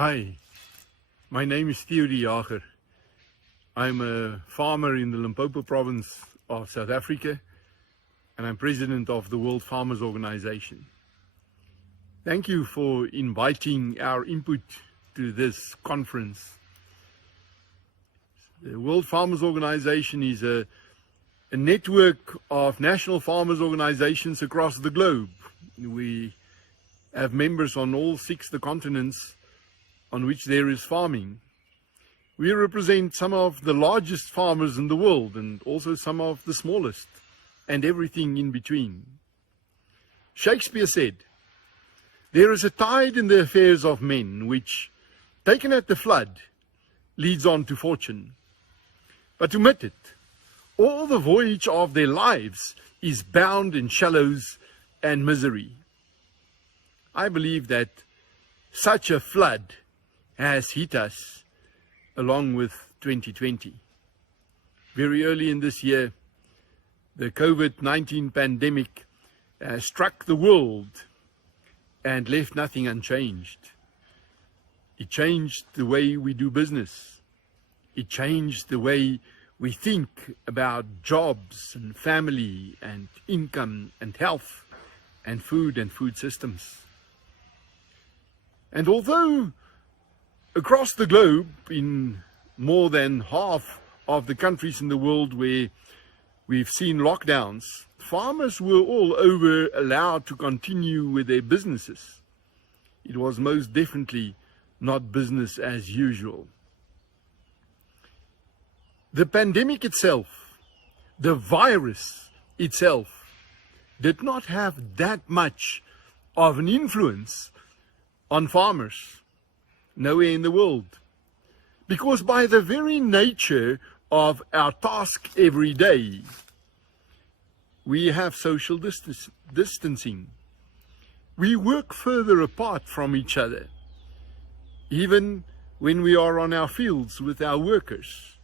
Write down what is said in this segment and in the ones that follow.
Hi, my name is Theo De Jager. I'm a farmer in the Limpopo province of South Africa, and I'm president of the World Farmers Organization. Thank you for inviting our input to this conference. The World Farmers Organization is a network of national farmers organizations across the globe. We have members on all 6 of the continents on which there is farming. We represent some of the largest farmers in the world and also some of the smallest, and everything in between. Shakespeare said, "There is a tide in the affairs of men which, taken at the flood, leads on to fortune. But to meet it, all the voyage of their lives is bound in shallows and misery." I believe that such a flood has hit us along with 2020. Very early in this year, the Covid-19 pandemic struck the world and left nothing unchanged. It changed the way we do business. It changed the way we think about jobs and family and income and health and food systems. And although across the globe, in more than half of the countries in the world where we've seen lockdowns, farmers were all over allowed to continue with their businesses. It was most definitely not business as usual. The pandemic itself, the virus itself, did not have that much of an influence on farmers. Nowhere in the world. Because by the very nature of our task every day, we have social distancing. We work further apart from each other, even when we are on our fields with our workers.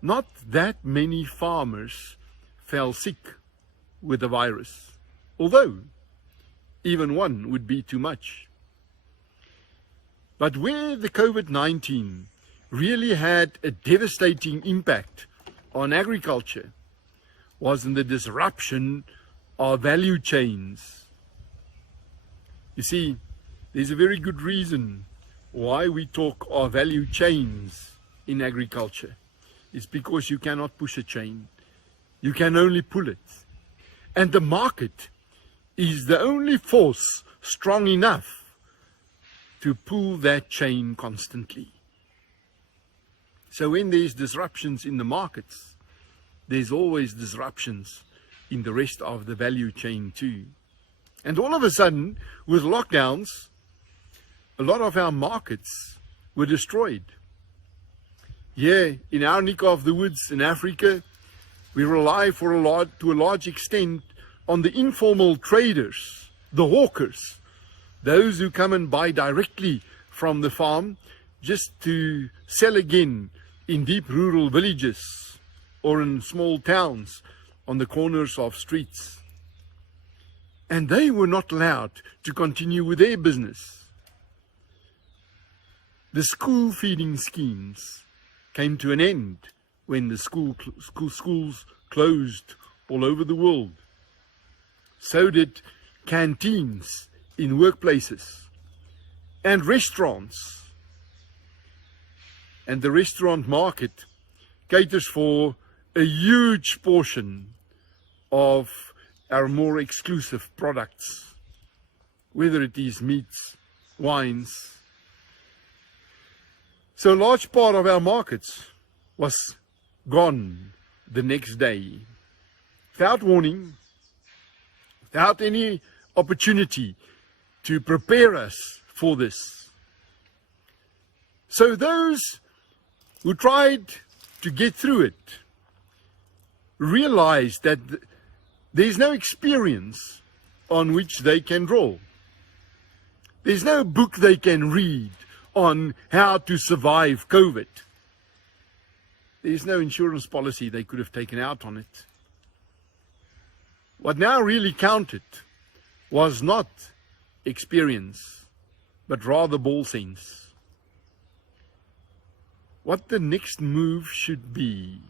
Not that many farmers fell sick with the virus, although even one would be too much. But where the COVID-19 really had a devastating impact on agriculture was in the disruption of value chains. You see, there's a very good reason why we talk of value chains in agriculture. It's because you cannot push a chain. You can only pull it. And the market is the only force strong enough to pull that chain constantly. So when there's disruptions in the markets, there's always disruptions in the rest of the value chain too. And all of a sudden, with lockdowns, a lot of our markets were destroyed. Here in our neck of the woods in Africa, we rely to a large extent on the informal traders, the hawkers, those who come and buy directly from the farm just to sell again in deep rural villages or in small towns on the corners of streets. And they were not allowed to continue with their business. The school feeding schemes came to an end when the schools closed all over the world. So did canteens in workplaces and restaurants. And the restaurant market caters for a huge portion of our more exclusive products, whether it is meats, wines. So a large part of our markets was gone the next day, without warning, without any opportunity to prepare us for this. So those who tried to get through it realized that there's no experience on which they can draw. There's no book they can read on how to survive COVID. There's no insurance policy they could have taken out on it. What now really counted was not experience, but rather ball sense. What the next move should be,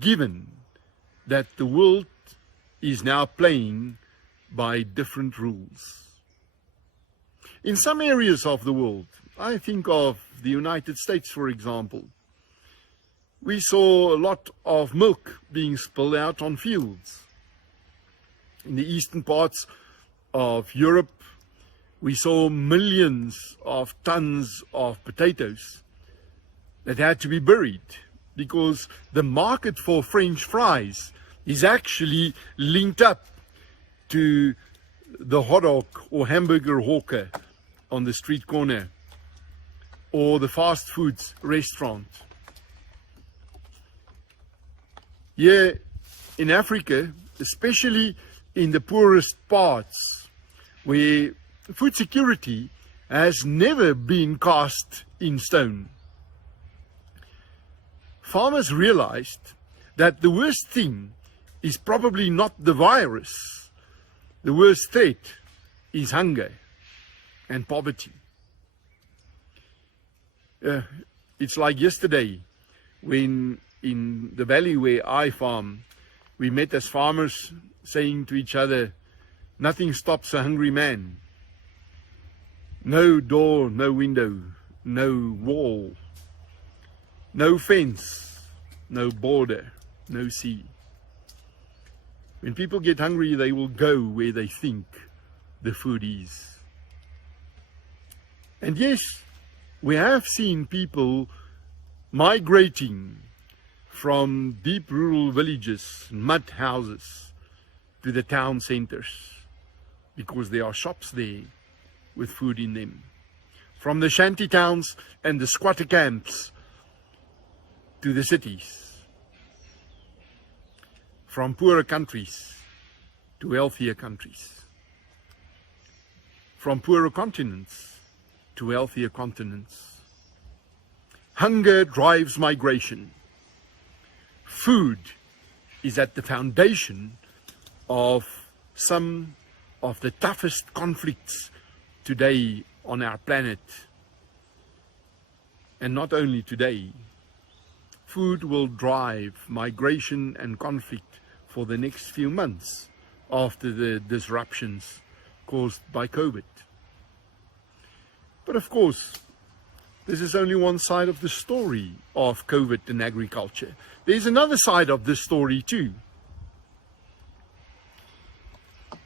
given that the world is now playing by different rules. In some areas of the world, I think of the United States, for example, we saw a lot of milk being spilled out on fields. In the eastern parts of Europe, we saw millions of tons of potatoes that had to be buried because the market for French fries is actually linked up to the hot dog or hamburger hawker on the street corner or the fast foods restaurant. Here in Africa, especially in the poorest parts, where food security has never been cast in stone, farmers realized that the worst thing is probably not the virus. The worst threat is hunger and poverty. It's like yesterday when in the valley where I farm, we met as farmers saying to each other, nothing stops a hungry man. No door, no window, no wall, no fence, no border, no sea. When people get hungry, they will go where they think the food is. And yes, we have seen people migrating from deep rural villages, mud houses, to the town centers, because there are shops there with food in them. From the shanty towns and the squatter camps to the cities. From poorer countries to wealthier countries. From poorer continents to wealthier continents. Hunger drives migration. Food is at the foundation of some of the toughest conflicts today on our planet. And not only today, food will drive migration and conflict for the next few months after the disruptions caused by COVID. But of course, this is only one side of the story of COVID and agriculture. There's another side of this story too.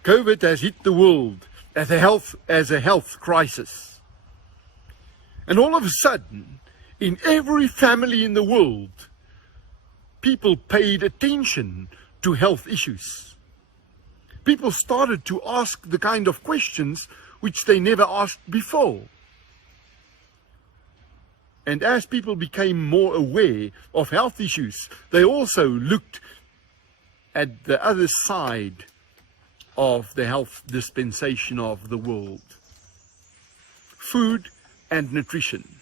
COVID has hit the world as a health crisis. And all of a sudden, in every family in the world, people paid attention to health issues. People started to ask the kind of questions which they never asked before. And as people became more aware of health issues, they also looked at the other side of the health dispensation of the world. Food and nutrition.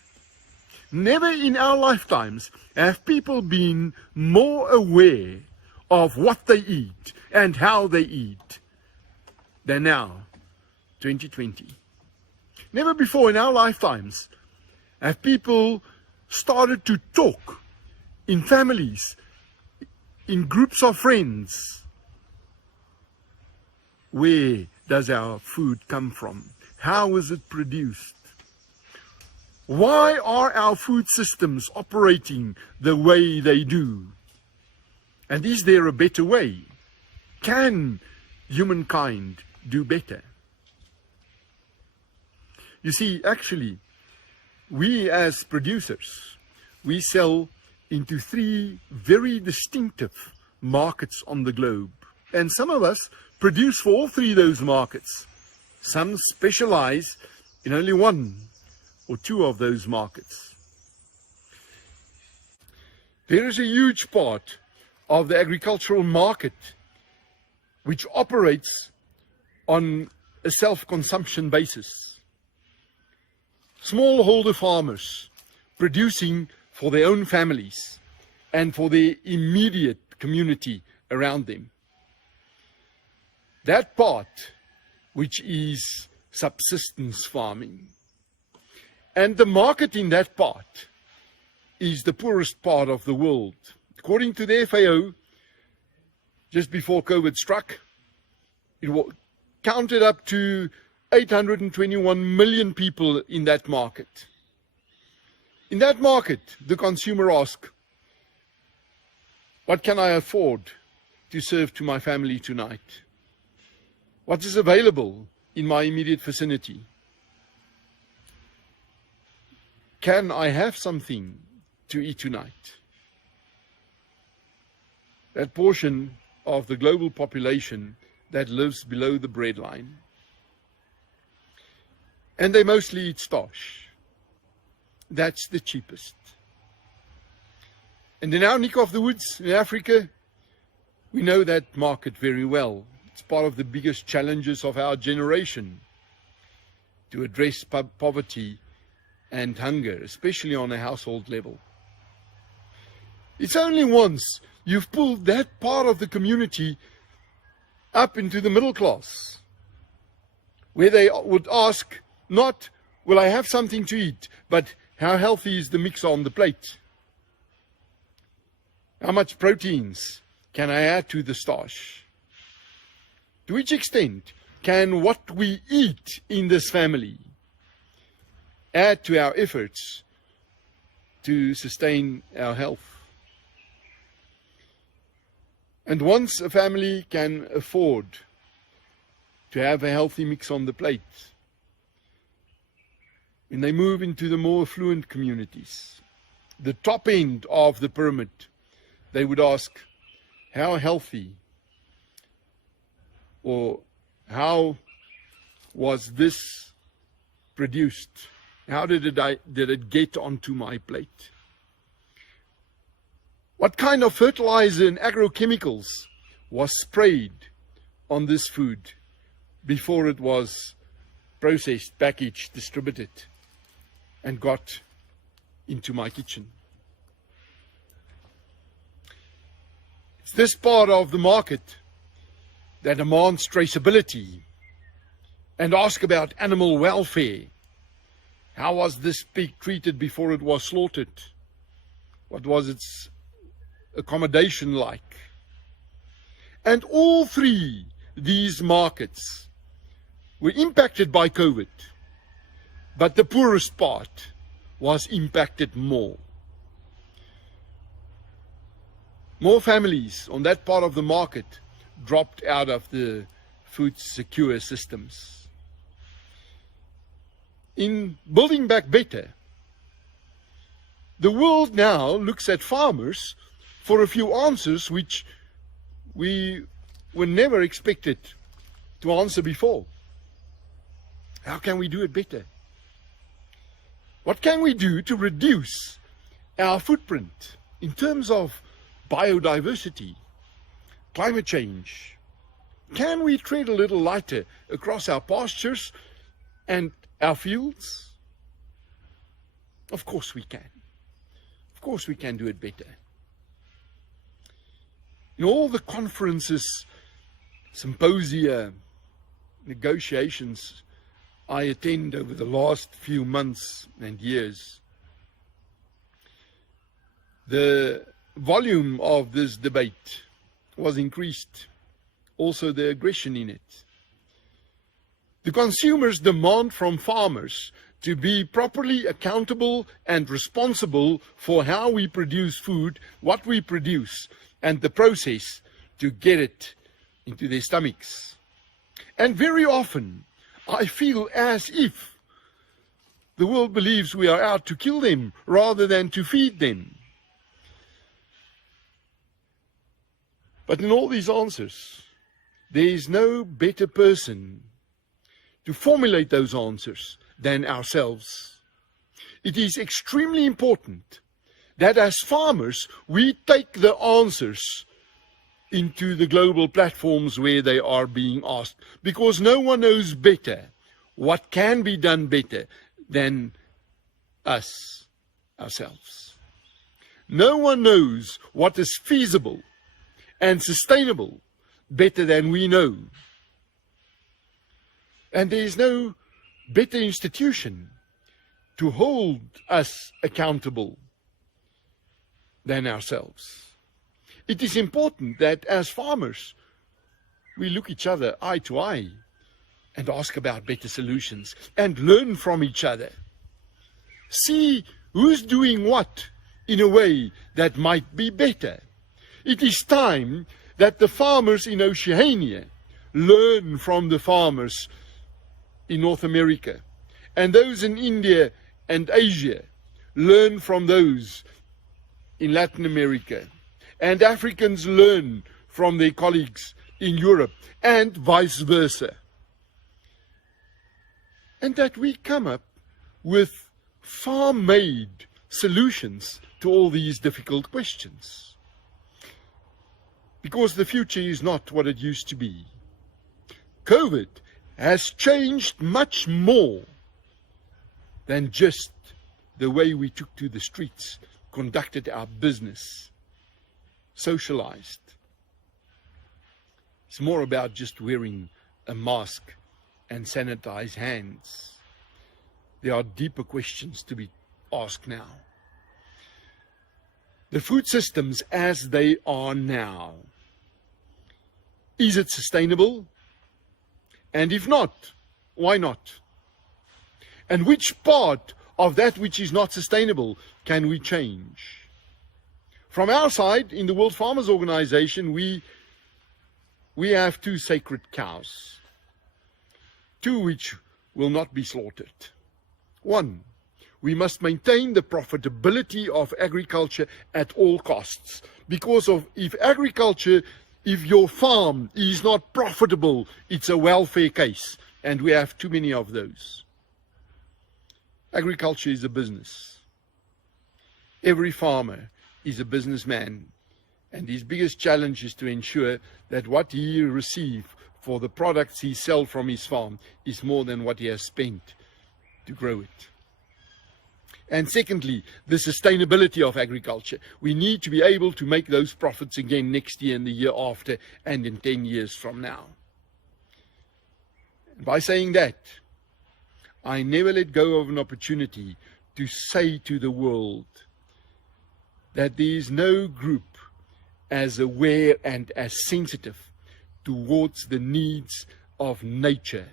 Never in our lifetimes have people been more aware of what they eat and how they eat than now, 2020. Never before in our lifetimes have people started to talk in families, in groups of friends. Where does our food come from? How is it produced? Why are our food systems operating the way they do? And is there a better way? Can humankind do better? You see, actually, we as producers, we sell into 3 very distinctive markets on the globe. And some of us produce for all 3 of those markets. Some specialize in only 1 or 2 of those markets. There is a huge part of the agricultural market which operates on a self-consumption basis. Smallholder farmers producing for their own families and for the immediate community around them. That part, which is subsistence farming, And the market in that part is the poorest part of the world. According to the FAO, just before COVID struck, it counted up to 821 million people in that market. In that market, the consumer asks, what can I afford to serve to my family tonight? What is available in my immediate vicinity? Can I have something to eat tonight? That portion of the global population that lives below the breadline. And they mostly eat starch. That's the cheapest. And in our neck of the woods in Africa, we know that market very well. It's part of the biggest challenges of our generation to address poverty and hunger, especially on a household level. It's only once you've pulled that part of the community up into the middle class, where they would ask not, will I have something to eat, but how healthy is the mix on the plate? How much proteins can I add to the starch? To which extent can what we eat in this family add to our efforts to sustain our health? And once a family can afford to have a healthy mix on the plate, when they move into the more affluent communities, the top end of the pyramid, they would ask, how healthy or how was this produced? How did it get onto my plate? What kind of fertilizer and agrochemicals was sprayed on this food before it was processed, packaged, distributed, and got into my kitchen? It's this part of the market that demands traceability and ask about animal welfare. How was this pig treated before it was slaughtered? What was its accommodation like? And all three these markets were impacted by COVID, but the poorest part was impacted more. More families on that part of the market dropped out of the food secure systems. In building back better, the world now looks at farmers for a few answers which we were never expected to answer before. How can we do it better? What can we do to reduce our footprint in terms of biodiversity, climate change? Can we tread a little lighter across our pastures and our fields? Of course we can. Of course we can do it better. In all the conferences, symposia, negotiations I attend over the last few months and years, the volume of this debate was increased, also the aggression in it. The consumers demand from farmers to be properly accountable and responsible for how we produce food, what we produce, and the process to get it into their stomachs. And very often, I feel as if the world believes we are out to kill them rather than to feed them. But in all these answers, there is no better person to formulate those answers than ourselves. It is extremely important that as farmers, we take the answers into the global platforms where they are being asked, because no one knows better what can be done better than us, ourselves. No one knows what is feasible and sustainable better than we know. And there is no better institution to hold us accountable than ourselves. It is important that as farmers, we look each other eye to eye and ask about better solutions and learn from each other. See who's doing what in a way that might be better. It is time that the farmers in Oceania learn from the farmers in North America, and those in India and Asia learn from those in Latin America, and Africans learn from their colleagues in Europe, and vice versa. And that we come up with farm-made solutions to all these difficult questions. Because the future is not what it used to be. COVID has changed much more than just the way we took to the streets, conducted our business, socialized. It's more about just wearing a mask and sanitize hands. There are deeper questions to be asked now. The food systems as they are now, is it sustainable? And if not, why not? And which part of that which is not sustainable can we change? From our side, in the World Farmers Organization, we have 2 sacred cows, 2 which will not be slaughtered. 1, we must maintain the profitability of agriculture at all costs. Because if your farm is not profitable, it's a welfare case, and we have too many of those. Agriculture is a business. Every farmer is a businessman, and his biggest challenge is to ensure that what he receives for the products he sells from his farm is more than what he has spent to grow it. And secondly, the sustainability of agriculture. We need to be able to make those profits again next year and the year after and in 10 years from now. And by saying that, I never let go of an opportunity to say to the world that there is no group as aware and as sensitive towards the needs of nature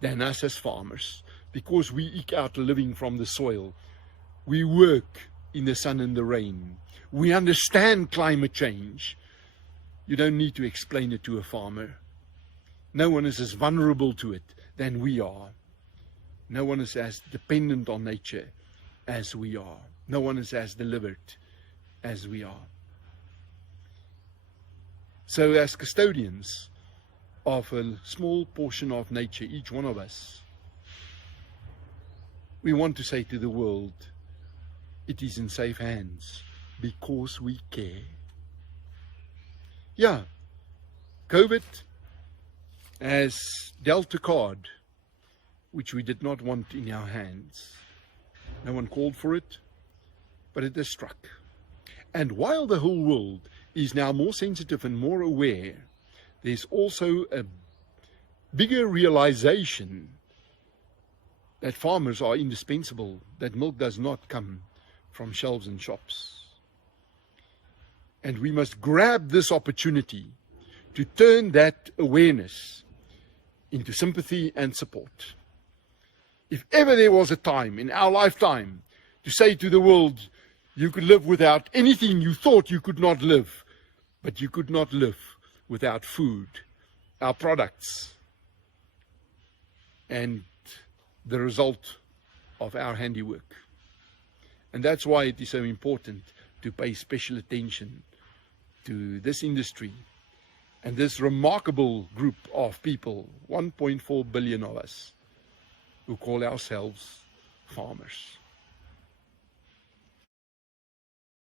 than us as farmers, because we eke out a living from the soil. We work in the sun and the rain. We understand climate change. You don't need to explain it to a farmer. No one is as vulnerable to it than we are. No one is as dependent on nature as we are. No one is as delivered as we are. So as custodians of a small portion of nature, each one of us, we want to say to the world, it is in safe hands because we care. Yeah, COVID has dealt a card which we did not want in our hands. No one called for it, but it has struck. And while the whole world is now more sensitive and more aware, there's also a bigger realization that farmers are indispensable, that milk does not come from shelves and shops. And we must grab this opportunity to turn that awareness into sympathy and support. If ever there was a time in our lifetime to say to the world, you could live without anything you thought you could not live, but you could not live without food, our products, and the result of our handiwork. And that's why it is so important to pay special attention to this industry and this remarkable group of people, 1.4 billion of us, who call ourselves farmers.